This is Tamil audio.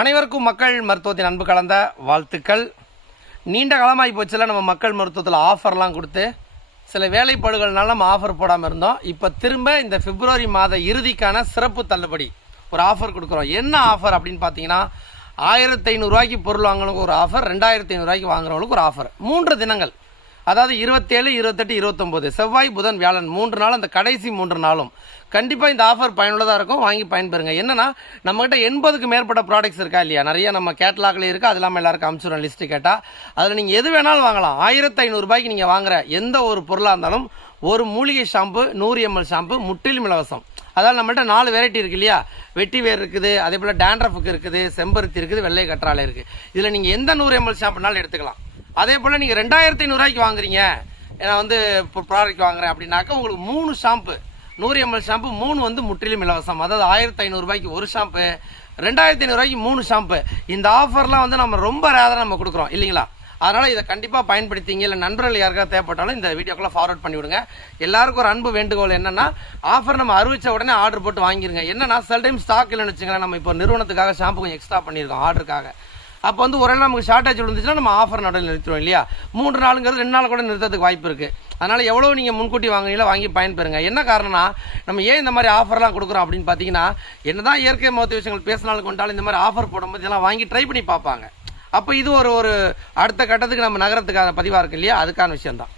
அனைவருக்கும் மக்கள் மருத்துவத்தின் அன்பு கலந்த வாழ்த்துக்கள். நீண்ட காலமாகி போச்சுல நம்ம மக்கள் மருத்துவத்தில் ஆஃபர்லாம் கொடுத்து சில வேலைப்பாடுகள்னால நம்ம ஆஃபர் போடாமல் இருந்தோம். இப்போ திரும்ப இந்த பிப்ரவரி மாத இறுதிக்கான சிறப்பு தள்ளுபடி ஒரு ஆஃபர் கொடுக்குறோம். என்ன ஆஃபர் அப்படின்னு பார்த்தீங்கன்னா ஆயிரத்தி ஐநூறுரூவாய்க்கு பொருள் வாங்கினவங்களுக்கு ஒரு ஆஃபர் ரெண்டாயிரத்தி ஐநூறுரூவாய்க்கு வாங்குறவங்களுக்கு ஒரு ஆஃபர் மூன்று தினங்கள். அதாவது இருபத்தேழு இருபத்தெட்டு இருபத்தொம்போது. செவ்வாய் புதன் வியாழன் மூன்று நாள் அந்த கடைசி மூன்று நாளும். கண்டிப்பாக இந்த ஆஃபர் பயனுள்ளதாக இருக்கும். வாங்கி பயன்பெறுங்க. என்னன்னா நம்மகிட்ட எண்பதுக்கு மேற்பட்ட ப்ராடக்ட்ஸ் இருக்கா இல்லையா? நிறைய நம்ம கேட்லாக்ல இருக்குது அது இல்லாமல் எல்லாருக்கும் அனுப்பிச்சுடுறோம் லிஸ்ட்டு கேட்டால் அதில் நீங்கள் எது வேணாலும் வாங்கலாம். ஆயிரத்தி ஐநூறுரூபாய்க்கு நீங்கள் வாங்குற எந்த ஒரு பொருளாக இருந்தாலும் ஒரு மூலிகை ஷாம்பு நூறு எம்எல் ஷாம்பு முற்றிலும் இலவசம். அதாவது நம்மள்ட்ட நாலு வெரைட்டி இருக்கு இல்லையா? வெட்டி வேர் இருக்குது அதே போல் டேண்ட்ரஃபுக்கு இருக்குது செம்பருத்தி இருக்குது வெள்ளை கற்றாழை இருக்குது இதில் நீங்கள் எந்த நூறு எம்எல் ஷாம்புனாலும் எடுத்துக்கலாம். அதே போல் நீங்கள் ரெண்டாயிரத்தி ஐநூறுரூவாய்க்கு வாங்குறீங்க. நான் வந்து இப்போ ப்ராடக்ட் வாங்குறேன் அப்படின்னாக்கா உங்களுக்கு மூணு ஷாம்பு நூறு எம்எல் ஷாம்பு மூணு வந்து முற்றிலும் இலவசம். அதாவது ஆயிரத்தி ஐநூறுரூபாய்க்கு ஒரு ஷாம்பு ரெண்டாயிரத்தி ஐநூறுரூவாய்க்கு மூணு ஷாம்பு இந்த ஆஃபர்லாம் வந்து நம்ம ரொம்ப ரேதாக நம்ம கொடுக்குறோம் இல்லைங்களா? அதனால் இதை கண்டிப்பாக பயன்படுத்திங்க. இல்லை நண்பர்கள் யாருக்காவது தேவைப்பட்டாலும் இந்த வீடியோக்குள்ளே ஃபார்வர்ட் பண்ணி விடுங்க. எல்லாருக்கும் ஒரு அன்பு வேண்டுகோள் என்னென்னா ஆஃபர் நம்ம அறிவிச்ச உடனே ஆர்டர் போட்டு வாங்கிருங்க. என்னன்னா சில டைம் ஸ்டாக் இல்லைன்னு வச்சுங்களேன் நம்ம இப்போ நிறுவனத்துக்காக ஷாம்பு கொஞ்சம் எக்ஸ்ட்ரா பண்ணியிருக்கோம் ஆர்டருக்காக அப்போ வந்து ஒரு நமக்கு ஷார்ட்டேஜ் விழுந்துச்சுன்னா நம்ம ஆஃபர் நடுவில் நிறுத்துவோம் இல்லையா? மூன்று நாளுங்கிறது ரெண்டு நாள் கூட நிறுத்தத்துக்கு வாய்ப்பு இருக்குது அதனால் எவ்வளோ நீங்கள் முன்கூட்டி வாங்குறீங்களோ வாங்கி பயன்பெறுங்க. என்ன காரணம்னா நம்ம ஏன் இந்த மாதிரி ஆஃபர்லாம் கொடுக்குறோம் அப்படின்னு பார்த்தீங்கன்னா என்ன தான் இயற்கை மருத்துவ விஷயங்கள் பேசினாலும் கொண்டாலும் இந்த மாதிரி ஆஃபர் போடும்போது இதெல்லாம் வாங்கி ட்ரை பண்ணி பார்ப்பாங்க. அப்போ இது ஒரு ஒரு அடுத்த கட்டத்துக்கு நம்ம நகரத்துக்கான பதிவாக இருக்கு இல்லையா? அதுக்கான விஷயம்தான்.